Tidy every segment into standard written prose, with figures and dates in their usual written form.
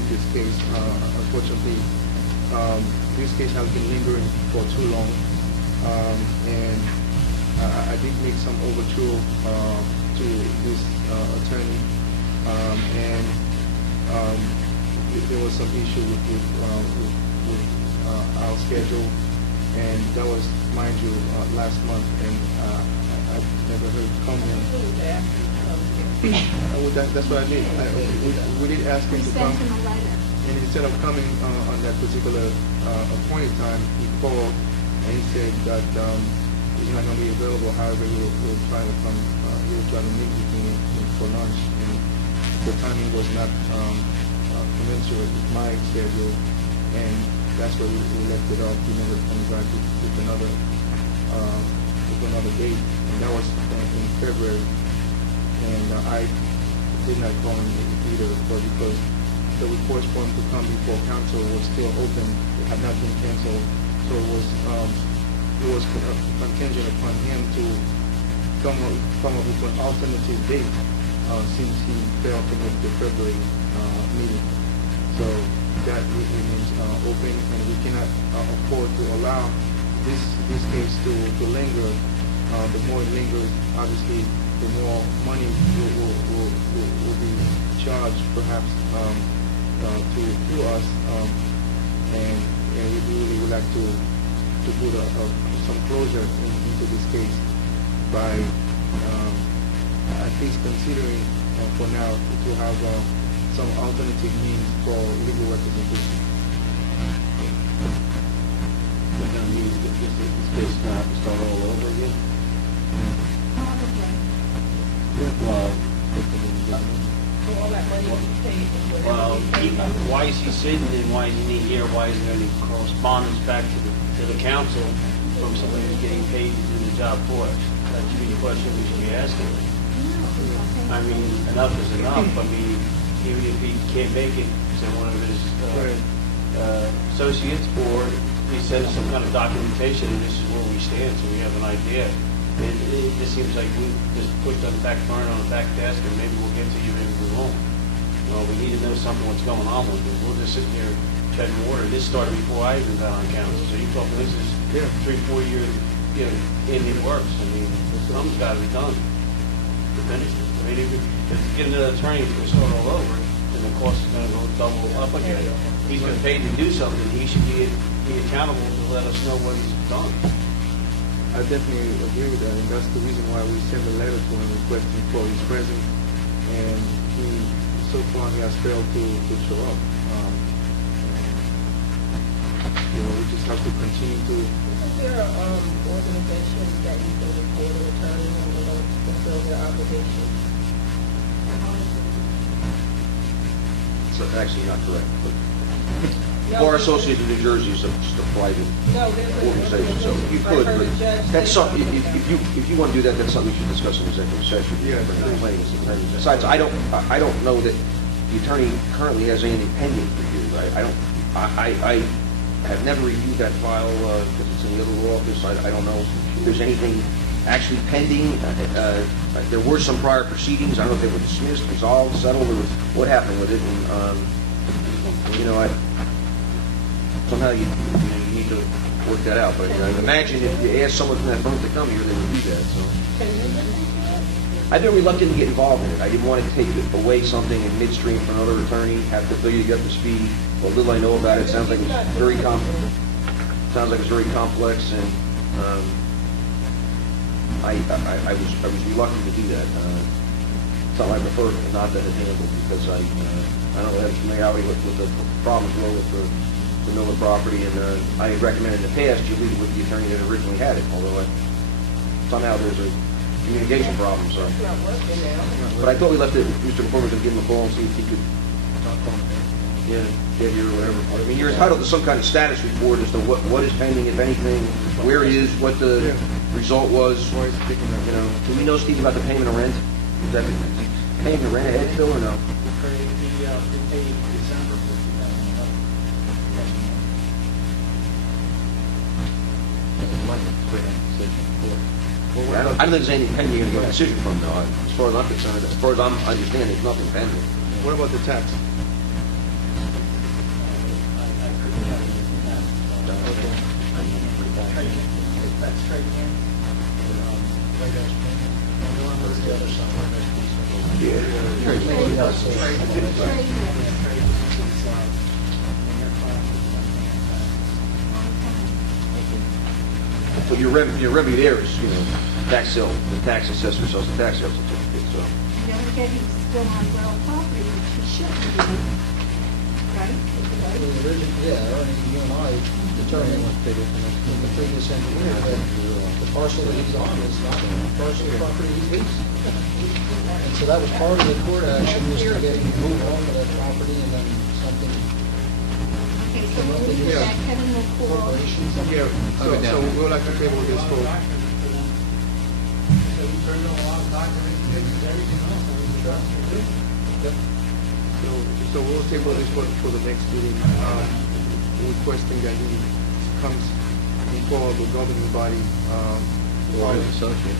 with this case. Unfortunately, this case has been lingering for too long, and I did make some overture to this attorney, and there was some issue with our schedule, and that was, mind you, last month, and I never heard come here. That's what I did. We did ask him to come, and instead of coming on that particular appointed time, he called and he said that he's not going to be available. However, he'll try to come. He'll try to meet with me for lunch, and the timing was not commensurate with my schedule, and that's where we left it off. He never comes back with another date, and that was in February. And I did not call him either, but because the request for him to come before council was still open, it had not been canceled, so it was contingent upon him to come up with an alternative date since he failed to make the February meeting. So that remains open, and we cannot afford to allow this case to linger. The more it lingers, obviously, the more money will be charged, perhaps, to us, and we really would like to put some closure into this case by at least considering for now to have some alternative means for legal representation. We're going to use this case now to start all over again? Well, why is he sitting and why isn't he here? Why isn't there any correspondence back to the council from somebody who's getting paid to do the job for us? That should be the question we should be asking. I mean, enough is enough. I mean, even if he can't make it, send one of his associates, or he sends some kind of documentation, and this is where we stand, so we have an idea. It just seems like we just pushed on the back burner on the back desk, and maybe we'll get to you, maybe we won't. Well, we need to know something what's going on with it. We're just sitting here treading water. This started before I even got on council, so you're talking this is 3-4 years, in it works. I mean, something's got to be done to finish it. I mean, if to get another attorney to start all over, then the cost is going to go double up again. He's been paid to do something. He should be accountable to let us know what he's done. I definitely agree with that, and that's the reason why we sent a letter to him requesting for his presence, and so far he has failed to show up. We just have to continue to. Is there organizations that you can report an attorney when they don't fulfill their obligations? It's actually not correct. Bar Association of New Jersey is just a private organization, so you could, but that's something. If you want to do that, that's something we should discuss in executive session. Yeah. Besides, I don't know that the attorney currently has anything pending for you. I have never reviewed that file because it's in the other law office. I don't know if there's anything actually pending. There were some prior proceedings. I don't know if they were dismissed, resolved, settled, or what happened with it. And somehow you need to work that out. But I imagine if you ask someone from that firm to come here, they would do that. So I've been reluctant to get involved in it. I didn't want to take away something in midstream from another attorney, have to fill you to get up to speed. What little I know about it, sounds like it's very complex. And I was reluctant to do that. Something I prefer not to have handled because I don't have familiarity with the problems with the Miller property, and I recommended in the past you leave it with the attorney that originally had it, although somehow there's a communication problem. So, but I thought we left it. Mr. McCormick was going to give him a call and see if he could get here or whatever. I mean, you're entitled to some kind of status report as to what is pending, if anything, where it is, what the result was. Do we know, Steve, about the payment of rent? Is that paying the rent ahead still or no? I don't think there's anything pending you're going to get a decision from, though. As far as I'm concerned, as far as I'm understanding, there's nothing pending. What about the tax? So your remedy there is, tax sale, the tax assessor sells the tax sale certificate, so. Don't forget he's still on borough property, which he shouldn't be, right? You and I determined with the previous engineer that the parcel that he's on is not the parcel of property he leased. And so that was part of the court action, was to get him to move on to that property, and then something, Okay, so we'll leave that Kevin McCall. corporation, something. Yeah, so we would like to table this for, so we'll table this for the next meeting, requesting that he comes before the governing body, or the association.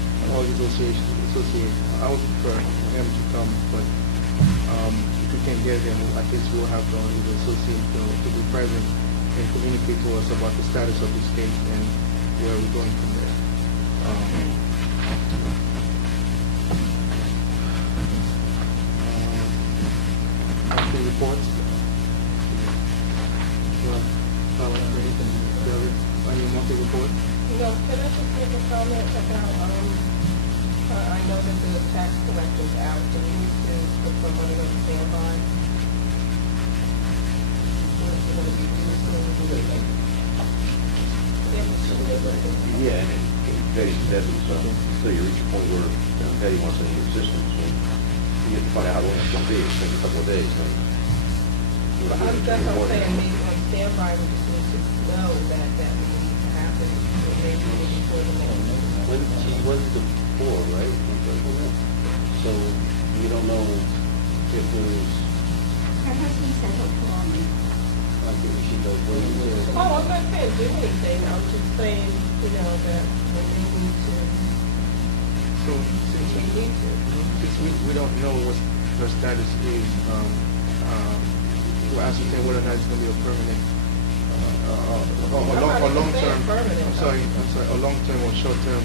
I would prefer him to come, but, if we can get him, at least we'll have the associate to be present and communicate to us about the status of this case and where we're going from there. Monthly reports. Any monthly report? No, can I just make a comment about, I know that the tax collector's out, so we need to put some money on standby. What is it gonna be due soon? Yeah, and Betty's deadly, so until you reach a point where Betty wants any assistance, so you have to find out how long it's going to be. It's going to be a couple of days. So That's what I'm saying, maybe on standby, we just need to know that that needs to happen, or maybe before the next meeting. When she went to the floor, right? So you don't know if there's, Her husband said he'll call me. I think she does, what Oh, I'm not saying do anything, I'm just saying, that when they need to, So since they need to. we don't know what her status is, we're asking whether or not it's going to be a permanent, or long-term. Permanent. I'm sorry, a long-term or short-term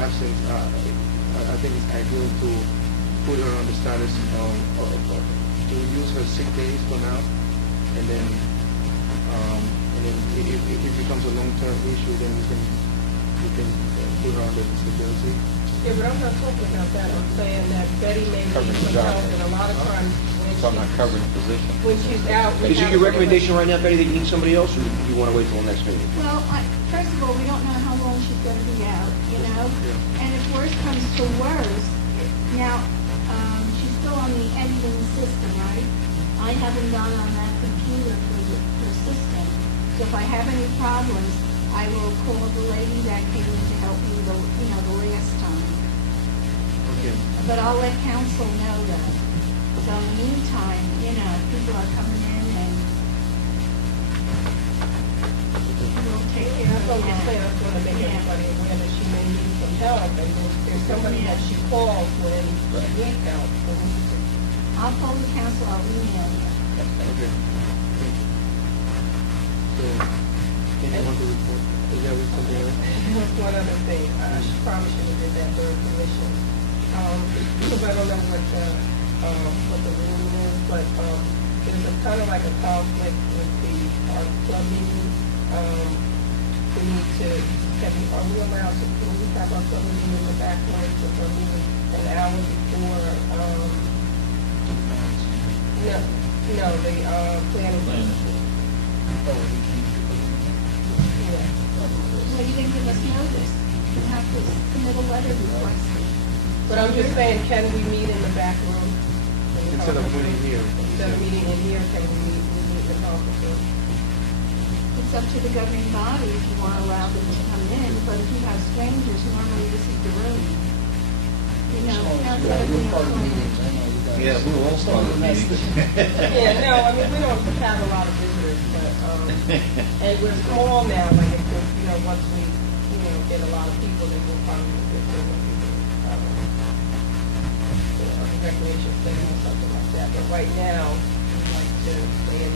absence. I think it's ideal to put her on the status to use her sick days for now, and then if it becomes a long-term issue, then we can put her under disability. Yeah, but I'm not talking about that, I'm saying that Betty may need Covering the some job. help, and a lot of times So I'm not covering the position. when she's out. we is it have your to- recommendation right now, Betty, that you need somebody else, or do you want to wait till the next meeting? Well, first of all, we don't know how long she's gonna be out, Yeah. And if worse comes to worse, now, she's still on the editing system, right? I haven't gone on that computer for her system, so if I have any problems, I will call the lady that came in to help me the last time. Okay. But I'll let council know that. So in the meantime, people are coming in and we'll take care That's what of I'm saying, that's gonna make Yeah. everybody aware that she may need some help, and then there's somebody that she calls when she needs help. So we need to- I'll call the council, I'll email you. Okay. So, any want to report? Is there something else? There's one other thing, she probably should have did that during commission. Because I don't know what the rule is, but, there's a kind of like a conflict with our club meeting. We need to, are we allowed to, can we have our club meeting in the back room, so we're meeting an hour before, no, the, planning. Yeah. Well, you didn't give us notice. You have to submit a letter requesting. But I'm just saying, can we meet in the back room? Instead of meeting here. Instead of meeting in here, can we meet in the conference room? It's up to the governing body if you want to allow them to come in, but if you have strangers, normally this is the room. Outside of We're part of the the meetings, I know you guys. Yeah, we're all part of the meetings. Yeah, no, I mean, we don't have a lot of visitors, but, and we're small now, like, if, once we, get a lot of people, then we'll probably get more people, recreation center or something like that, but right now, we like to stay in